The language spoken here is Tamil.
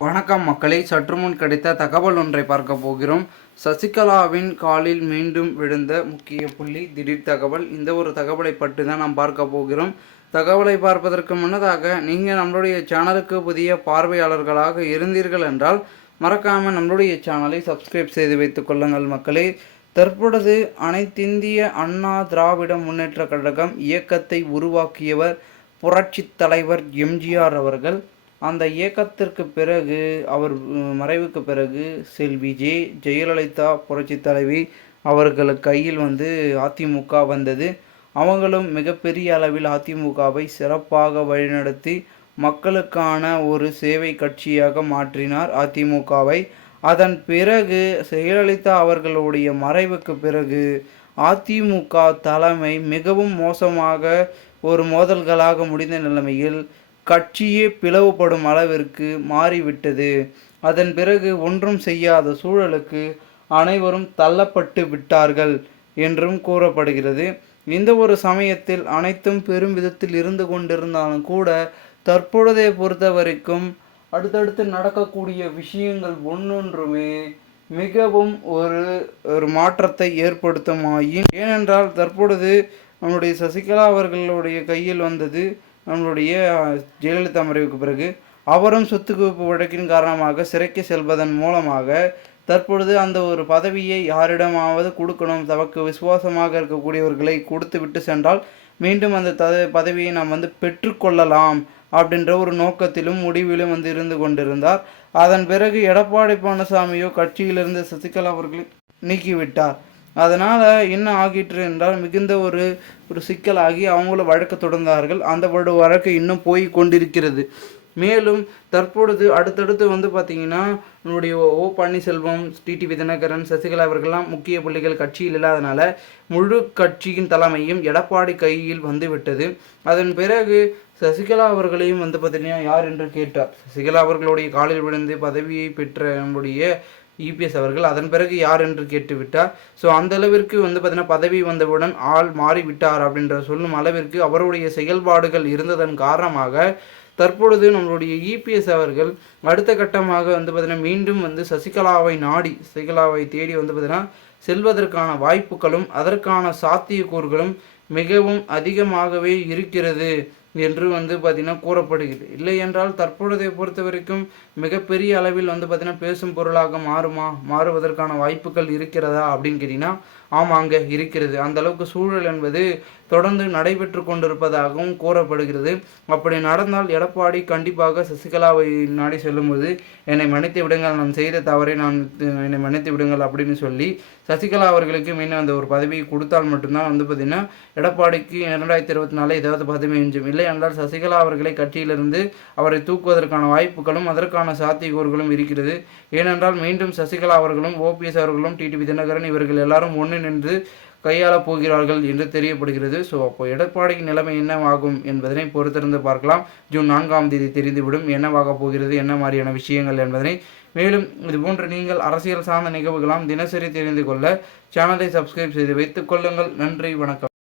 வணக்கம் மக்களை, சற்று முன் கிடைத்த தகவல் ஒன்றை பார்க்க போகிறோம். சசிகலாவின் காலில் மீண்டும் விழுந்த முக்கிய புள்ளி, திடீர் தகவல். இந்த ஒரு தகவலை பற்றி தான் நாம் பார்க்க போகிறோம். தகவலை பார்ப்பதற்கு முன்னதாக நீங்கள் நம்மளுடைய சேனலுக்கு புதிய பார்வையாளர்களாக இருந்தீர்கள் என்றால் மறக்காமல் நம்மளுடைய சேனலை சப்ஸ்கிரைப் செய்து வைத்துக் கொள்ளுங்கள் மக்களே. தற்பொழுது அனைத்திந்திய அண்ணா திராவிட முன்னேற்ற கழகம் இயக்கத்தை உருவாக்கியவர் புரட்சித் தலைவர் எம்ஜிஆர் அவர்கள். அந்த இயக்கத்திற்கு பிறகு, அவர் மறைவுக்கு பிறகு, செல்வி ஜெயலலிதா புரட்சி தலைவி அவர்கள் கையில் அதிமுக வந்தது. அவங்களும் மிகப்பெரிய அளவில் அதிமுகவை சிறப்பாக வழிநடத்தி மக்களுக்கான ஒரு சேவை கட்சியாக மாற்றினார் அதிமுகவை. அதன் பிறகு ஜெயலலிதா அவர்களுடைய மறைவுக்கு பிறகு அதிமுக தலைமை மிகவும் மோசமாக ஒரு மோதல்களாக முடிந்த நிலைமையில் கட்சியே பிளவுபடும் அளவிற்கு மாறிவிட்டது. அதன் பிறகு ஒன்றும் செய்யாத சூழலுக்கு அனைவரும் தள்ளப்பட்டு விட்டார்கள் என்றும் கூறப்படுகிறது. இந்த ஒரு சமயத்தில் அனைத்தும் பெரும் விதத்தில் இருந்து கொண்டிருந்தாலும் கூட, தற்பொழுதை பொறுத்த வரைக்கும் அடுத்தடுத்து நடக்கக்கூடிய விஷயங்கள் ஒன்றொன்றுமே மிகவும் ஒரு மாற்றத்தை ஏற்படுத்துமாயின், ஏனென்றால் தற்பொழுது நம்முடைய சசிகலா அவர்களுடைய கையில் வந்தது நம்மளுடைய ஜெயலலிதா மறைவுக்கு பிறகு. அவரும் சொத்து குவிப்பு வழக்கின் காரணமாக சிறைக்கு செல்வதன் மூலமாக தற்பொழுது அந்த ஒரு பதவியை யாரிடமாவது கொடுக்கணும், தமக்கு விசுவாசமாக இருக்கக்கூடியவர்களை கொடுத்து விட்டு சென்றால் மீண்டும் அந்த பதவியை நாம் பெற்றுக்கொள்ளலாம் அப்படின்ற ஒரு நோக்கத்திலும் முடிவிலும் இருந்து கொண்டிருந்தார். அதன் பிறகு எடப்பாடி பழனிசாமியோ கட்சியிலிருந்து சசிகலா அவர்களை நீக்கிவிட்டார். அதனால் என்ன ஆகிற்று என்றால், மிகுந்த ஒரு சிக்கலாகி அவங்களும் வழக்கு தொடர்ந்தார்கள். அந்த வழக்கு இன்னும் போய் கொண்டிருக்கிறது. மேலும் தற்பொழுது அடுத்தடுத்து பார்த்திங்கன்னா, நம்முடைய ஓ பன்னீர்செல்வம், டிடிவி தினகரன், சசிகலா அவர்கள்லாம் முக்கிய புள்ளிகள் கட்சியில் இல்லாதனால முழு கட்சியின் தலைமையும் எடப்பாடி கையில் வந்துவிட்டது. அதன் பிறகு சசிகலா அவர்களையும் பார்த்திங்கன்னா யார் என்று கேட்டார். சசிகலா அவர்களுடைய காலில் விழுந்து பதவியை பெற்ற நம்முடைய இபிஎஸ் அவர்கள் அதன் பிறகு யார் என்று கேட்டுவிட்டார். ஸோ அந்த அளவிற்கு பார்த்திங்கன்னா பதவி வந்தவுடன் ஆள் மாறிவிட்டார் அப்படின்ற சொல்லும் அளவிற்கு அவருடைய செயல்பாடுகள் இருந்ததன் காரணமாக தற்பொழுது நம்மளுடைய இபிஎஸ் அவர்கள் அடுத்த கட்டமாக பார்த்திங்கன்னா மீண்டும் சசிகலாவை நாடி, சசிகலாவை தேடி பார்த்திங்கன்னா செல்வதற்கான வாய்ப்புகளும் அதற்கான சாத்தியக்கூறுகளும் மிகவும் அதிகமாகவே இருக்கிறது என்று பார்த்திங்கன்னா கூறப்படுகிறது. இல்லை என்றால் தற்பொழுதை பொறுத்த வரைக்கும் மிகப்பெரிய அளவில் பார்த்திங்கன்னா பேசும் பொருளாக மாறுவதற்கான வாய்ப்புகள் இருக்கிறதா அப்படின்னு கேட்டிங்கன்னா, ஆமாங்க இருக்கிறது. அந்த அளவுக்கு சூழல் என்பது தொடர்ந்து நடைபெற்று கொண்டிருப்பதாகவும் கூறப்படுகிறது. அப்படி நடந்தால் எடப்பாடி கண்டிப்பாக சசிகலாவை நாடி செல்லும்போது என்னை மன்னித்து விடுங்கள், நான் செய்த தவறை என்னை மன்னித்து விடுங்கள் அப்படின்னு சொல்லி சசிகலா அவர்களுக்கு மீண்டும் அந்த ஒரு பதவியை கொடுத்தால் மட்டும்தான் பார்த்திங்கன்னா எடப்பாடிக்கு 2024 ஏதாவது பதவி எஞ்சும். இல்லை என்றால் சசிகலா அவர்களை கட்சியிலிருந்து அவரை தூக்குவதற்கான வாய்ப்புகளும் அதற்கான சாத்தியக்கூறுகளும் இருக்கிறது. ஏனென்றால் மீண்டும் சசிகலா அவர்களும் ஓபிஎஸ் அவர்களும் டிடிவி தினகரன் இவர்கள் எல்லாரும் ஒன்று நின்று கையாளப் போகிறார்கள் என்று தெரியப்படுகிறது. ஸோ அப்போ எடப்பாடியின் நிலைமை என்னவாகும் என்பதனை பொறுத்திருந்து பார்க்கலாம். ஜூன் 4ஆம் தேதி தெரிந்துவிடும் என்னவாக போகிறது, என்ன மாதிரியான விஷயங்கள் என்பதனை. மேலும் இதுபோன்ற நீங்கள் அரசியல் சார்ந்த நிகழ்வுகளாம் தினசரி தெரிந்து கொள்ள சேனலை சப்ஸ்கிரைப் செய்து வைத்துக் கொள்ளுங்கள். நன்றி, வணக்கம்.